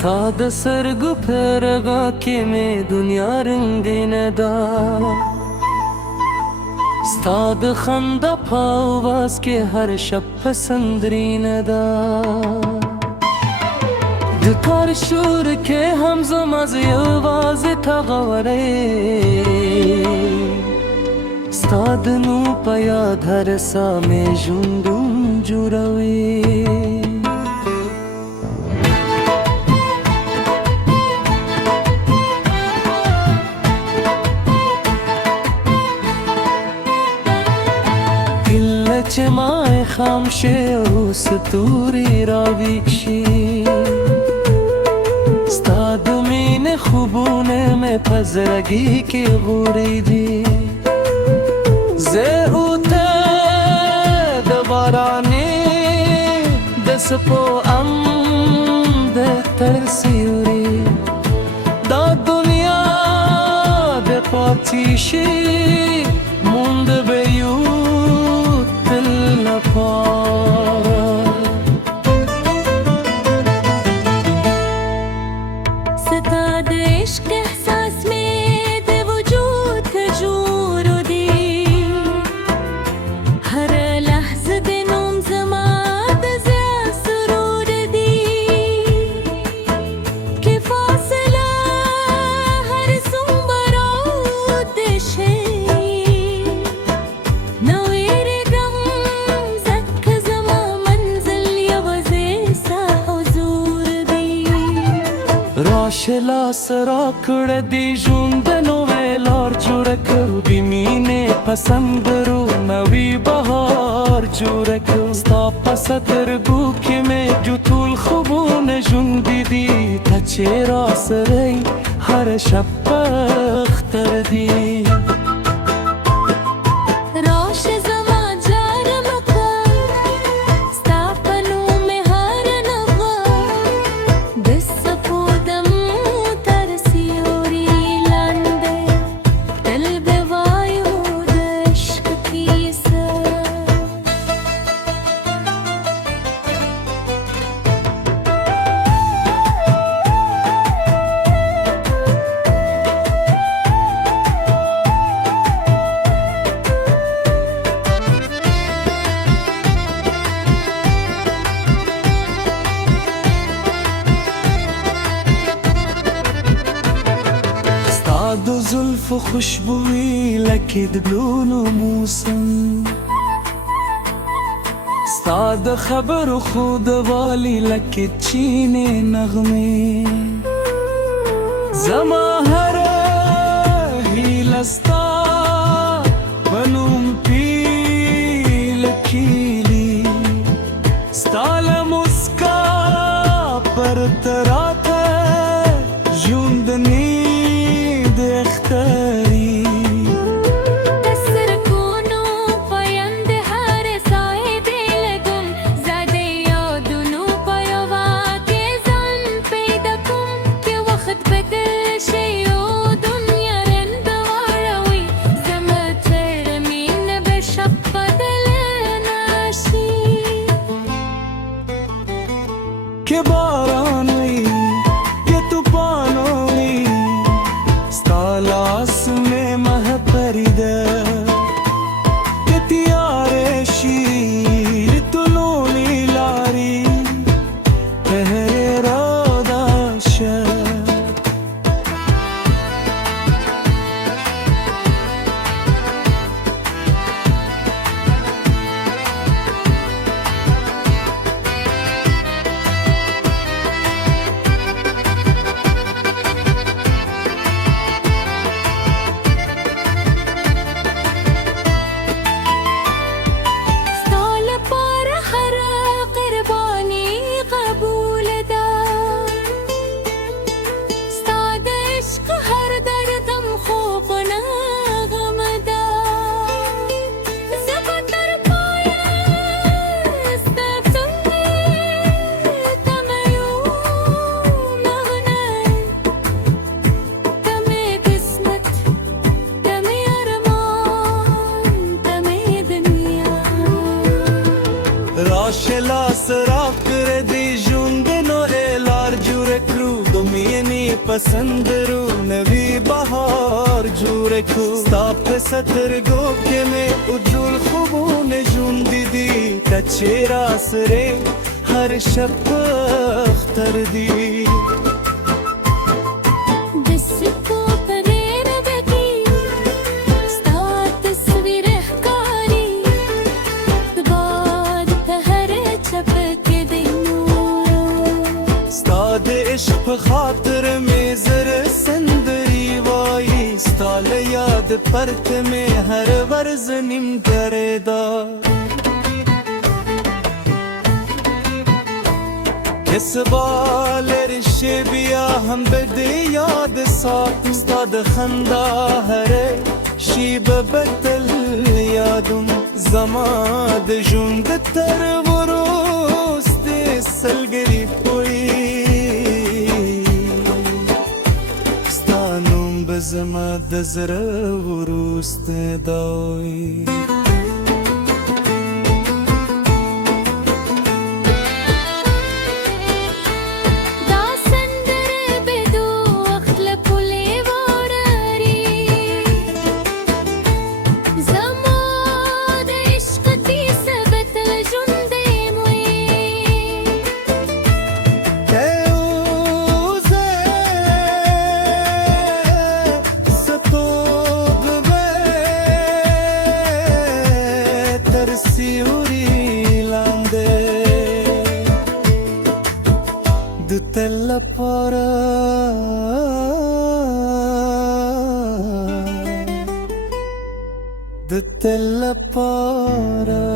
ستا د سترګو په رڼا کې مې دنیا رنګینه ده، ستا د خندا په آواز کې هر شپه سندرینه ده، د کار شور کې هم زما زه یوازې تا غواړی، ستا د نوم په یاد هر ساه مې ژوندون جوړوي. چې مای خام شي او ستوري راویښ شي، ستا د مینې خوبونه مې په زړګي کې غوړې دي، زه او ته د بارانې د څپو ام د تر سیوري، دا دنیا د پاتې شي موند به یو ستا د عشق احساس مې د وجود کجورو دی، هر لحظه د نوم زما د زړه سرور دی، کې فاصله هر څومره راوت شي راشه لاس راکړه دې ژوند نوې لار جوړه کړو، د مینې په سندرو نوی بهار جوړه کړو، ستا په سترګو کې مې جو ټول خوبونه ژوندي دي، ته چې راسره یې هره شپه اختر دي. د زلفو خوشبوئی لکه د ګلونو موسم، ستا د خبرو خوږوالی لکه چینې نغمې، زما هره هیله ستا په نوم پیله کیلي، ستا له مسکا پرته راته ژوندنې که باران وی که طوفان وی ستا لاس مې مه پرېږده، که تیارې شي تلونې لارې پهره راشه. راشه لاس راکړه دې ژوند نوې لار جوړه کړو، پسندرو نوی بهار جوړ کو ستا په سترګو کې مې اجل خوبونه ژوند دي کچې را سره هر شب اختر دی دسکو پریر بگی ستا تصویر ښکاري باد په هر چپکې دی نور ستا د عشق په خاطر مې زر سندري وایي ستا له یاد پرت مې هر ورځ نیمګړې ده کس بالر بیا هم به دې یاد ساتم ستا د خندا هر شیب بدل یادم زما د ژوند تر وروستې سلګري پورې ستا نوم به زما د زړه وروستی دا وي دا سندره به دو وخت له پولې وړري زما د عشق کیسه به تل ژوندۍ موي د تل لپاره د تل لپاره